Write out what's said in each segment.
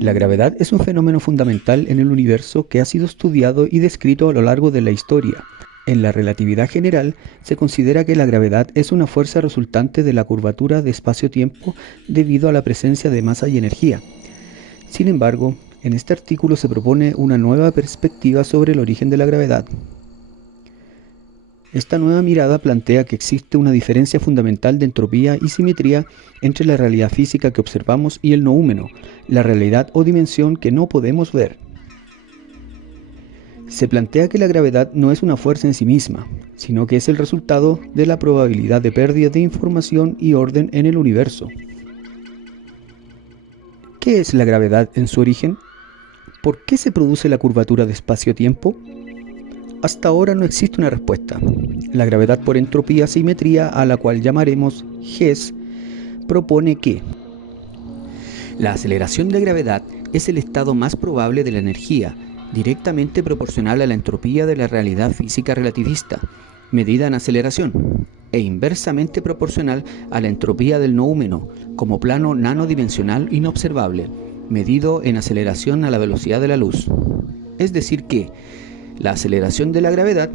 La gravedad es un fenómeno fundamental en el universo que ha sido estudiado y descrito a lo largo de la historia. En la relatividad general, se considera que la gravedad es una fuerza resultante de la curvatura de espacio-tiempo debido a la presencia de masa y energía. Sin embargo, en este artículo se propone una nueva perspectiva sobre el origen de la gravedad. Esta nueva mirada plantea que existe una diferencia fundamental de entropía y simetría entre la realidad física que observamos y el noúmeno, la realidad o dimensión que no podemos ver. Se plantea que la gravedad no es una fuerza en sí misma, sino que es el resultado de la probabilidad de pérdida de información y orden en el universo. ¿Qué es la gravedad en su origen? ¿Por qué se produce la curvatura de espacio-tiempo? Hasta ahora no existe una respuesta. La gravedad por entropía-simetría, a la cual llamaremos Hess, propone que la aceleración de gravedad es el estado más probable de la energía, directamente proporcional a la entropía de la realidad física relativista, medida en aceleración, e inversamente proporcional a la entropía del noúmeno, como plano nanodimensional inobservable, medido en aceleración a la velocidad de la luz. Es decir que la aceleración de la gravedad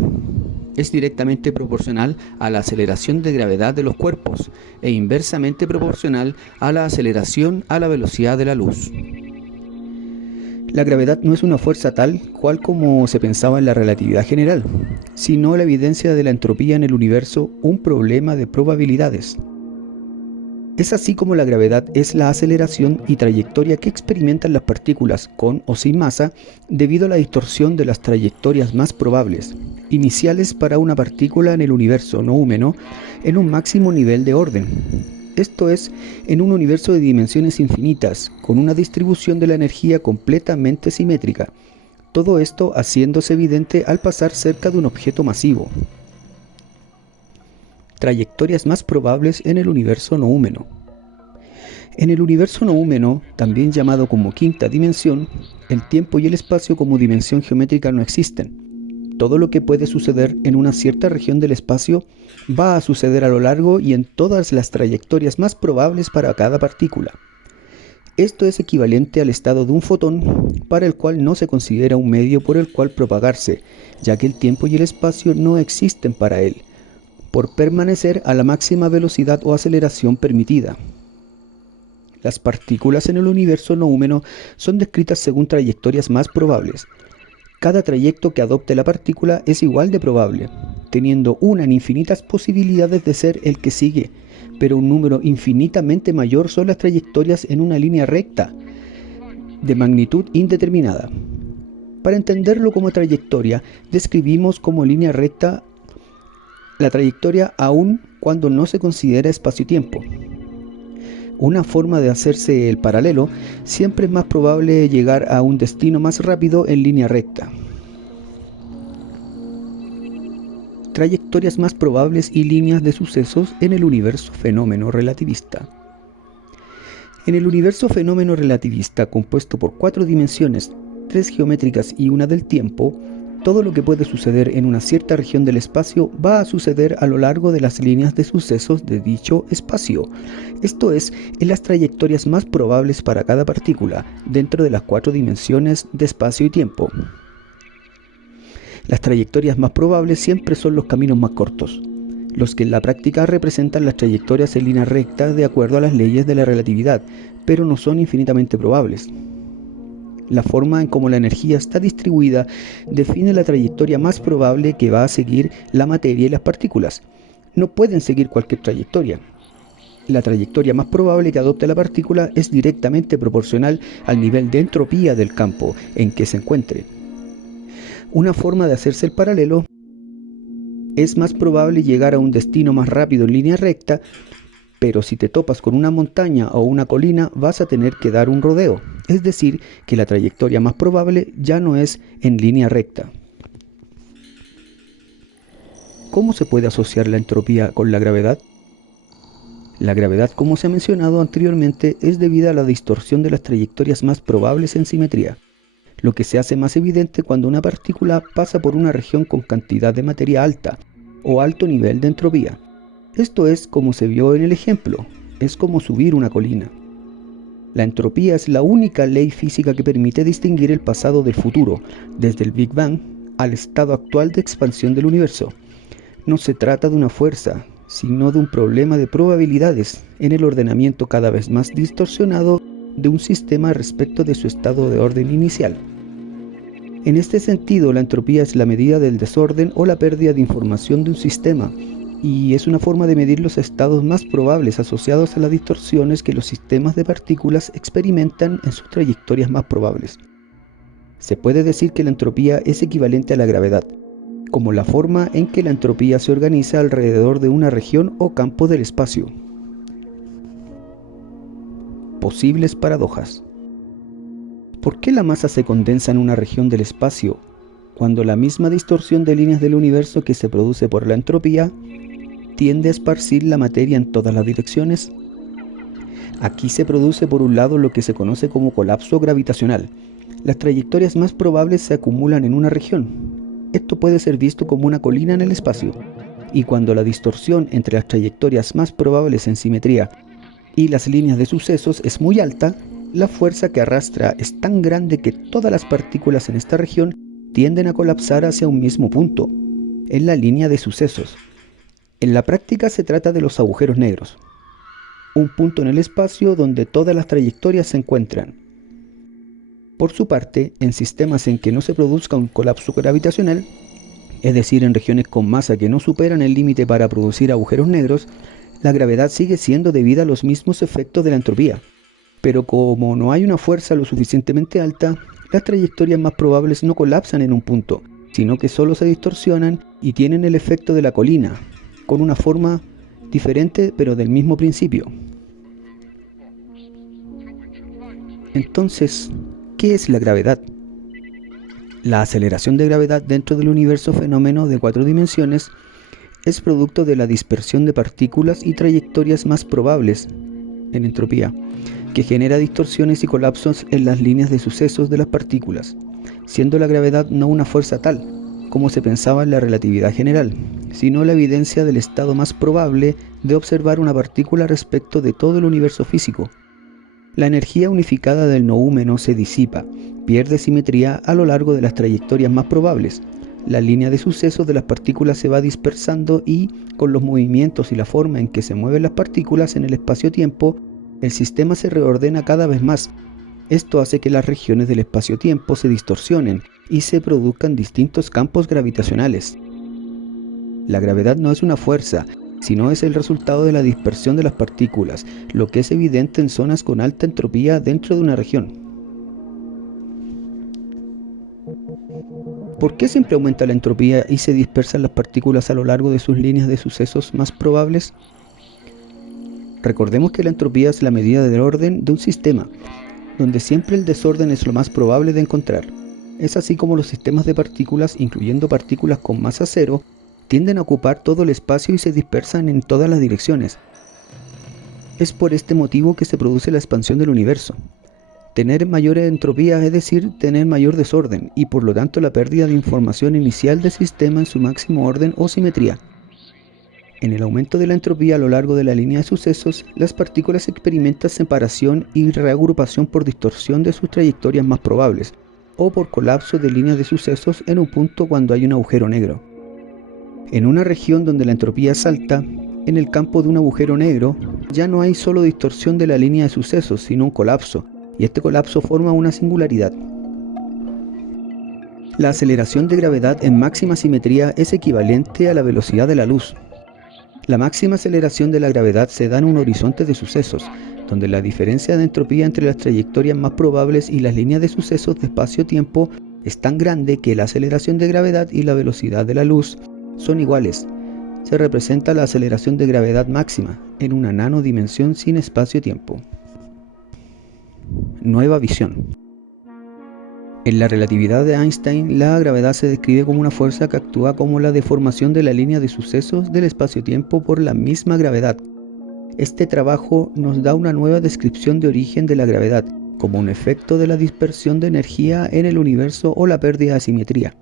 es directamente proporcional a la aceleración de gravedad de los cuerpos e inversamente proporcional a la aceleración a la velocidad de la luz. La gravedad no es una fuerza tal cual como se pensaba en la relatividad general, sino la evidencia de la entropía en el universo, un problema de probabilidades. Es así como la gravedad es la aceleración y trayectoria que experimentan las partículas con o sin masa debido a la distorsión de las trayectorias más probables, iniciales para una partícula en el universo noúmeno en un máximo nivel de orden. Esto es, en un universo de dimensiones infinitas, con una distribución de la energía completamente simétrica. Todo esto haciéndose evidente al pasar cerca de un objeto masivo. Trayectorias más probables en el universo noúmeno. En el universo noúmeno, también llamado como quinta dimensión, el tiempo y el espacio como dimensión geométrica no existen. Todo lo que puede suceder en una cierta región del espacio va a suceder a lo largo y en todas las trayectorias más probables para cada partícula. Esto es equivalente al estado de un fotón, para el cual no se considera un medio por el cual propagarse, ya que el tiempo y el espacio no existen para él, por permanecer a la máxima velocidad o aceleración permitida. Las partículas en el universo noúmeno son descritas según trayectorias más probables. Cada trayecto que adopte la partícula es igual de probable, teniendo una en infinitas posibilidades de ser el que sigue, pero un número infinitamente mayor son las trayectorias en una línea recta, de magnitud indeterminada. Para entenderlo como trayectoria, describimos como línea recta la trayectoria aun cuando no se considera espacio-tiempo. Una forma de hacerse el paralelo, siempre es más probable llegar a un destino más rápido en línea recta. Trayectorias más probables y líneas de sucesos en el universo fenómeno relativista. En el universo fenómeno relativista, compuesto por 4 dimensiones, 3 geométricas y una del tiempo, todo lo que puede suceder en una cierta región del espacio va a suceder a lo largo de las líneas de sucesos de dicho espacio, esto es, en las trayectorias más probables para cada partícula, dentro de las 4 dimensiones de espacio y tiempo. Las trayectorias más probables siempre son los caminos más cortos, los que en la práctica representan las trayectorias en línea recta de acuerdo a las leyes de la relatividad, pero no son infinitamente probables. La forma en cómo la energía está distribuida define la trayectoria más probable que va a seguir la materia y las partículas. No pueden seguir cualquier trayectoria. La trayectoria más probable que adopte la partícula es directamente proporcional al nivel de entropía del campo en que se encuentre. Una forma de hacerse el paralelo es más probable llegar a un destino más rápido en línea recta, pero si te topas con una montaña o una colina vas a tener que dar un rodeo, es decir, que la trayectoria más probable ya no es en línea recta. ¿Cómo se puede asociar la entropía con la gravedad? La gravedad, como se ha mencionado anteriormente, es debida a la distorsión de las trayectorias más probables en simetría, lo que se hace más evidente cuando una partícula pasa por una región con cantidad de materia alta o alto nivel de entropía. Esto es como se vio en el ejemplo, es como subir una colina. La entropía es la única ley física que permite distinguir el pasado del futuro, desde el Big Bang al estado actual de expansión del universo. No se trata de una fuerza, sino de un problema de probabilidades en el ordenamiento cada vez más distorsionado de un sistema respecto de su estado de orden inicial. En este sentido, la entropía es la medida del desorden o la pérdida de información de un sistema, y es una forma de medir los estados más probables asociados a las distorsiones que los sistemas de partículas experimentan en sus trayectorias más probables. Se puede decir que la entropía es equivalente a la gravedad, como la forma en que la entropía se organiza alrededor de una región o campo del espacio. Posibles paradojas. ¿Por qué la masa se condensa en una región del espacio, cuando la misma distorsión de líneas del universo que se produce por la entropía tiende a esparcir la materia en todas las direcciones? Aquí se produce por un lado lo que se conoce como colapso gravitacional. Las trayectorias más probables se acumulan en una región. Esto puede ser visto como una colina en el espacio, y cuando la distorsión entre las trayectorias más probables en simetría y las líneas de sucesos es muy alta, la fuerza que arrastra es tan grande que todas las partículas en esta región tienden a colapsar hacia un mismo punto, en la línea de sucesos. En la práctica se trata de los agujeros negros, un punto en el espacio donde todas las trayectorias se encuentran. Por su parte, en sistemas en que no se produzca un colapso gravitacional, es decir, en regiones con masa que no superan el límite para producir agujeros negros, la gravedad sigue siendo debida a los mismos efectos de la entropía. Pero como no hay una fuerza lo suficientemente alta, las trayectorias más probables no colapsan en un punto, sino que solo se distorsionan y tienen el efecto de la colina, con una forma diferente pero del mismo principio. Entonces, ¿qué es la gravedad? La aceleración de gravedad dentro del universo fenómeno de 4 dimensiones es producto de la dispersión de partículas y trayectorias más probables en entropía, que genera distorsiones y colapsos en las líneas de sucesos de las partículas, siendo la gravedad no una fuerza tal, como se pensaba en la relatividad general, sino la evidencia del estado más probable de observar una partícula respecto de todo el universo físico. La energía unificada del noúmeno se disipa, pierde simetría a lo largo de las trayectorias más probables. La línea de sucesos de las partículas se va dispersando y, con los movimientos y la forma en que se mueven las partículas en el espacio-tiempo, el sistema se reordena cada vez más. Esto hace que las regiones del espacio-tiempo se distorsionen y se produzcan distintos campos gravitacionales. La gravedad no es una fuerza, sino es el resultado de la dispersión de las partículas, lo que es evidente en zonas con alta entropía dentro de una región. ¿Por qué siempre aumenta la entropía y se dispersan las partículas a lo largo de sus líneas de sucesos más probables? Recordemos que la entropía es la medida del orden de un sistema, donde siempre el desorden es lo más probable de encontrar. Es así como los sistemas de partículas, incluyendo partículas con masa cero, tienden a ocupar todo el espacio y se dispersan en todas las direcciones. Es por este motivo que se produce la expansión del universo. Tener mayor entropía es decir, tener mayor desorden, y por lo tanto la pérdida de información inicial del sistema en su máximo orden o simetría. En el aumento de la entropía a lo largo de la línea de sucesos, las partículas experimentan separación y reagrupación por distorsión de sus trayectorias más probables, o por colapso de líneas de sucesos en un punto cuando hay un agujero negro. En una región donde la entropía es alta, en el campo de un agujero negro, ya no hay solo distorsión de la línea de sucesos, sino un colapso, y este colapso forma una singularidad. La aceleración de gravedad en máxima simetría es equivalente a la velocidad de la luz. La máxima aceleración de la gravedad se da en un horizonte de sucesos, donde la diferencia de entropía entre las trayectorias más probables y las líneas de sucesos de espacio-tiempo es tan grande que la aceleración de gravedad y la velocidad de la luz son iguales. Se representa la aceleración de gravedad máxima en una nanodimensión sin espacio-tiempo. Nueva visión. En la relatividad de Einstein, la gravedad se describe como una fuerza que actúa como la deformación de la línea de sucesos del espacio-tiempo por la misma gravedad. Este trabajo nos da una nueva descripción de origen de la gravedad, como un efecto de la dispersión de energía en el universo o la pérdida de simetría.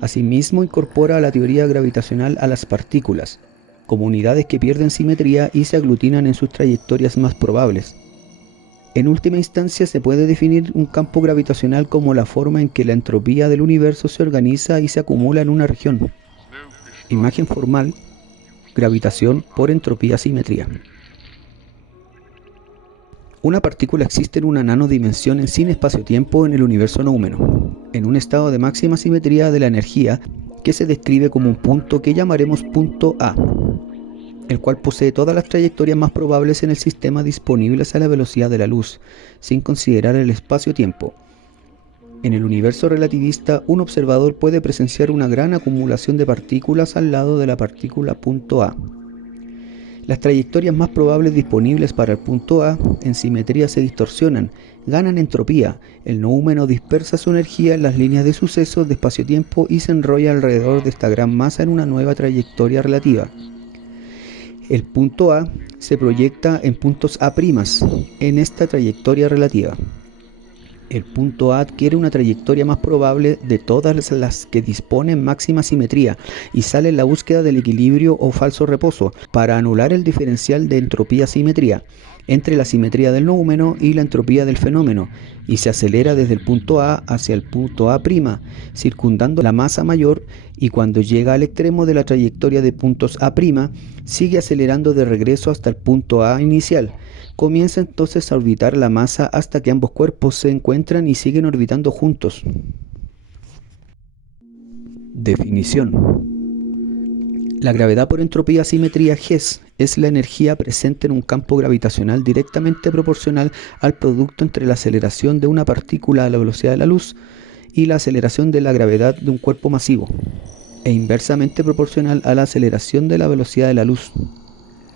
Asimismo, incorpora a la teoría gravitacional a las partículas, como unidades que pierden simetría y se aglutinan en sus trayectorias más probables. En última instancia, se puede definir un campo gravitacional como la forma en que la entropía del universo se organiza y se acumula en una región. Imagen formal: gravitación por entropía simetría. Una partícula existe en una nanodimensión sin espacio-tiempo en el universo noúmeno, en un estado de máxima simetría de la energía que se describe como un punto que llamaremos punto A, el cual posee todas las trayectorias más probables en el sistema disponibles a la velocidad de la luz, sin considerar el espacio-tiempo. En el universo relativista, un observador puede presenciar una gran acumulación de partículas al lado de la partícula punto A. Las trayectorias más probables disponibles para el punto A en simetría se distorsionan, ganan entropía, el noúmeno dispersa su energía en las líneas de sucesos de espacio-tiempo y se enrolla alrededor de esta gran masa en una nueva trayectoria relativa. El punto A se proyecta en puntos A' en esta trayectoria relativa. El punto A adquiere una trayectoria más probable de todas las que disponen máxima simetría y sale en la búsqueda del equilibrio o falso reposo para anular el diferencial de entropía-simetría entre la simetría del noúmeno y la entropía del fenómeno, y se acelera desde el punto A hacia el punto A', circundando la masa mayor, y cuando llega al extremo de la trayectoria de puntos A', sigue acelerando de regreso hasta el punto A inicial. Comienza entonces a orbitar la masa hasta que ambos cuerpos se encuentran y siguen orbitando juntos. Definición. La gravedad por entropía simetría Hess es la energía presente en un campo gravitacional directamente proporcional al producto entre la aceleración de una partícula a la velocidad de la luz y la aceleración de la gravedad de un cuerpo masivo, e inversamente proporcional a la aceleración de la velocidad de la luz.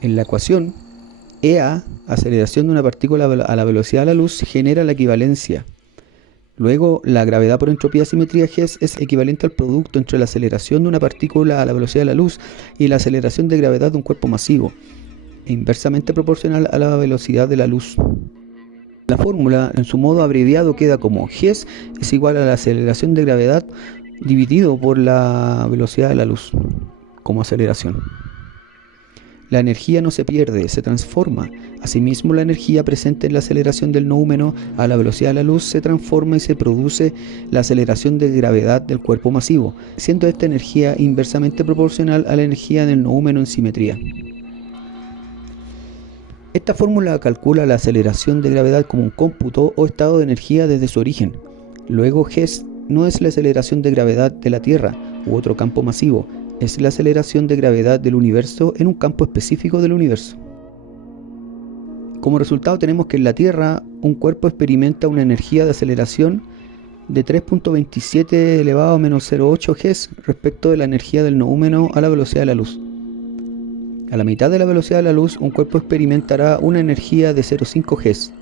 En la ecuación, EA, aceleración de una partícula a la velocidad de la luz, genera la equivalencia. Luego, la gravedad por entropía simetría Hess es equivalente al producto entre la aceleración de una partícula a la velocidad de la luz y la aceleración de gravedad de un cuerpo masivo, e inversamente proporcional a la velocidad de la luz. La fórmula, en su modo abreviado, queda como Hess es igual a la aceleración de gravedad dividido por la velocidad de la luz como aceleración. La energía no se pierde, se transforma. Asimismo, la energía presente en la aceleración del noúmeno a la velocidad de la luz se transforma y se produce la aceleración de gravedad del cuerpo masivo, siendo esta energía inversamente proporcional a la energía del noúmeno en simetría. Esta fórmula calcula la aceleración de gravedad como un cómputo o estado de energía desde su origen. Luego, Hess no es la aceleración de gravedad de la Tierra u otro campo masivo, es la aceleración de gravedad del universo en un campo específico del universo. Como resultado tenemos que en la Tierra un cuerpo experimenta una energía de aceleración de 3.27 elevado a menos 0.8 Hess respecto de la energía del noúmeno a la velocidad de la luz. A la mitad de la velocidad de la luz un cuerpo experimentará una energía de 0.5 Hess.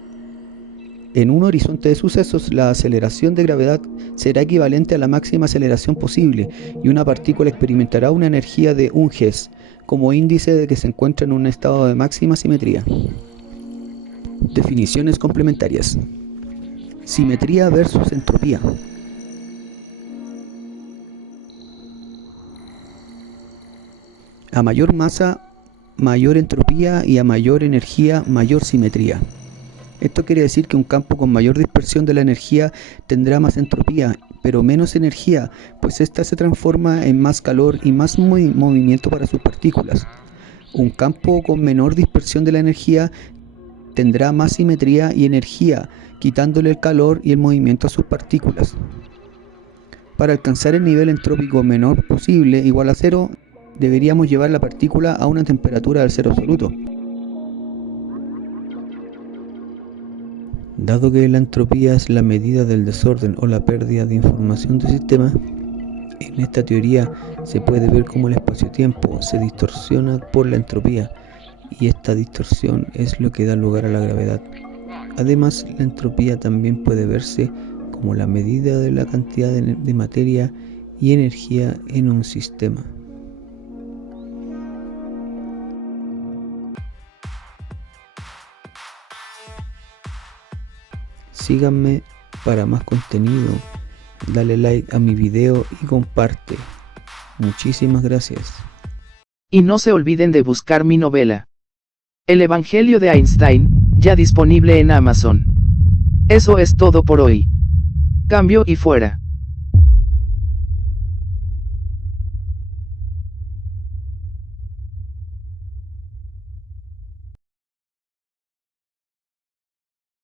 En un horizonte de sucesos, la aceleración de gravedad será equivalente a la máxima aceleración posible y una partícula experimentará una energía de 1 Hess, como índice de que se encuentra en un estado de máxima simetría. Definiciones complementarias. Simetría versus entropía. A mayor masa, mayor entropía, y a mayor energía, mayor simetría. Esto quiere decir que un campo con mayor dispersión de la energía tendrá más entropía, pero menos energía, pues ésta se transforma en más calor y más movimiento para sus partículas. Un campo con menor dispersión de la energía tendrá más simetría y energía, quitándole el calor y el movimiento a sus partículas. Para alcanzar el nivel entrópico menor posible, igual a cero, deberíamos llevar la partícula a una temperatura del cero absoluto. Dado que la entropía es la medida del desorden o la pérdida de información del sistema, en esta teoría se puede ver cómo el espacio-tiempo se distorsiona por la entropía, y esta distorsión es lo que da lugar a la gravedad. Además, la entropía también puede verse como la medida de la cantidad de materia y energía en un sistema. Síganme para más contenido, dale like a mi video y comparte. Muchísimas gracias. Y no se olviden de buscar mi novela, El Evangelio de Einstein, ya disponible en Amazon. Eso es todo por hoy. Cambio y fuera.